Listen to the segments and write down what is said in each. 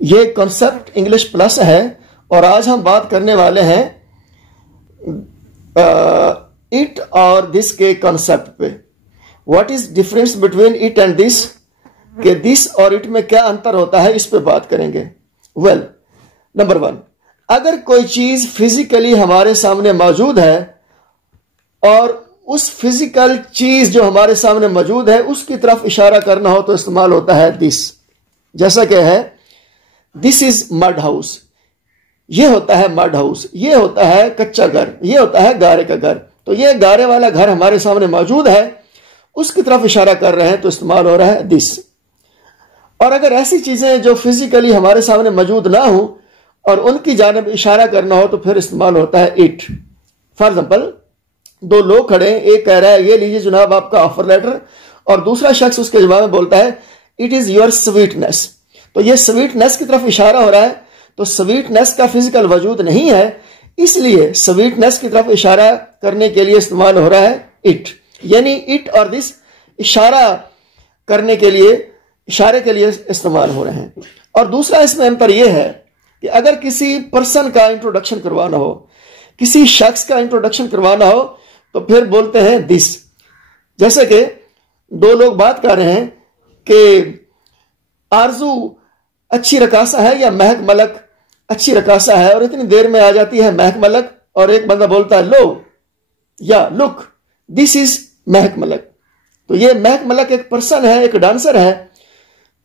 ये concept English plus है और आज हम बात करने वाले हैं इट और दिस के कॉन्सेप्ट पे। What is difference between it and this, के दिस और इट में क्या अंतर होता है, इस पे बात करेंगे। वेल, नंबर 1, अगर कोई चीज फिजिकली हमारे सामने मौजूद है और उस फिजिकल चीज जो हमारे सामने मौजूद है उसकी तरफ इशारा करना हो तो इस्तेमाल होता है दिस। जैसा कि है दिस इज मड हाउस, ये होता है मड हाउस, ये होता है कच्चा घर, ये होता है गारे का घर। तो ये गारे वाला घर हमारे सामने मौजूद है, उसकी तरफ इशारा कर रहे हैं तो इस्तेमाल हो रहा है दिस। और अगर ऐसी चीजें जो फिजिकली हमारे सामने मौजूद ना हो और उनकी जानिब इशारा करना हो तो फिर इस्तेमाल होता है इट। फॉर एग्जाम्पल, 2 लोग खड़े हैं, एक कह रहा है ये लीजिए जनाब आपका ऑफर लेटर, और दूसरा शख्स उसके जवाब में बोलता है इट इज योर स्वीटनेस। तो ये स्वीटनेस की तरफ इशारा हो रहा है, तो स्वीटनेस का फिजिकल वजूद नहीं है, इसलिए स्वीटनेस की तरफ इशारा करने के लिए इस्तेमाल हो रहा है इट। यानी इट और दिस इशारा करने के लिए, इशारे के लिए इस्तेमाल हो रहे हैं। और दूसरा इसमें अंतर यह है कि अगर किसी पर्सन का इंट्रोडक्शन करवाना हो, किसी शख्स का इंट्रोडक्शन करवाना हो तो फिर बोलते हैं दिस। जैसे कि 2 लोग बात कर रहे हैं कि आरजू अच्छी रकासा है या महक मलक अच्छी रकासा है, और इतनी देर में आ जाती है महक मलक, और एक बंदा बोलता है लो या लुक दिस इज महक मलक। तो ये महक मलक एक पर्सन है, एक डांसर है,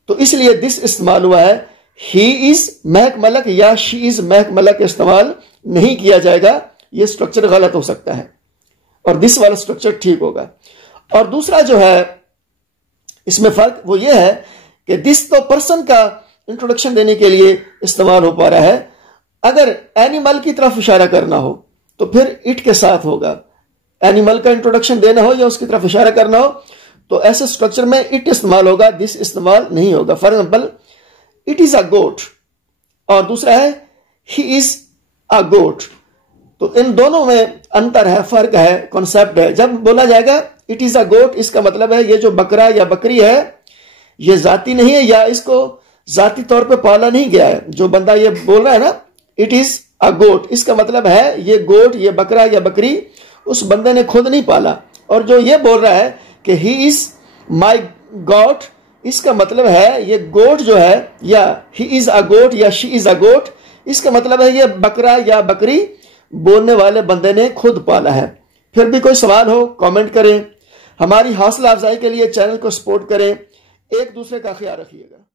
तो इसलिए दिस इस्तेमाल हुआ है। ही इज महक मलक या शी इज महक मलक इस्तेमाल नहीं किया जाएगा, ये स्ट्रक्चर गलत हो सकता है और दिस वाला स्ट्रक्चर ठीक होगा। और दूसरा जो है इसमें फर्क वो ये है कि दिस तो पर्सन का इंट्रोडक्शन देने के लिए इस्तेमाल हो पा रहा है, अगर एनिमल की तरफ इशारा करना हो तो फिर इट के साथ होगा। एनिमल का इंट्रोडक्शन देना हो या उसकी तरफ इशारा करना हो तो ऐसे स्ट्रक्चर में इट इस्तेमाल होगा, दिस इस्तेमाल नहीं होगा। For example, it is a goat और दूसरा है ही इज अ गोट। तो इन दोनों में अंतर है, फर्क है, कॉन्सेप्ट है। जब बोला जाएगा इट इज अ गोट, इसका मतलब है ये जो बकरा या बकरी है ये जाति नहीं है या इसको जाति तौर पे पाला नहीं गया है। जो बंदा ये बोल रहा है ना इट इज अ गोट, इसका मतलब है ये गोट, ये बकरा या बकरी उस बंदे ने खुद नहीं पाला। और जो ये बोल रहा है कि ही इज माई गॉड, इसका मतलब है ये गोट जो है, या ही इज अ गोट या शी इज अ गोट, इसका मतलब है ये बकरा या बकरी बोलने वाले बंदे ने खुद पाला है। फिर भी कोई सवाल हो कमेंट करें, हमारी हौसला अफजाई के लिए चैनल को सपोर्ट करें, एक दूसरे का ख्याल रखिएगा।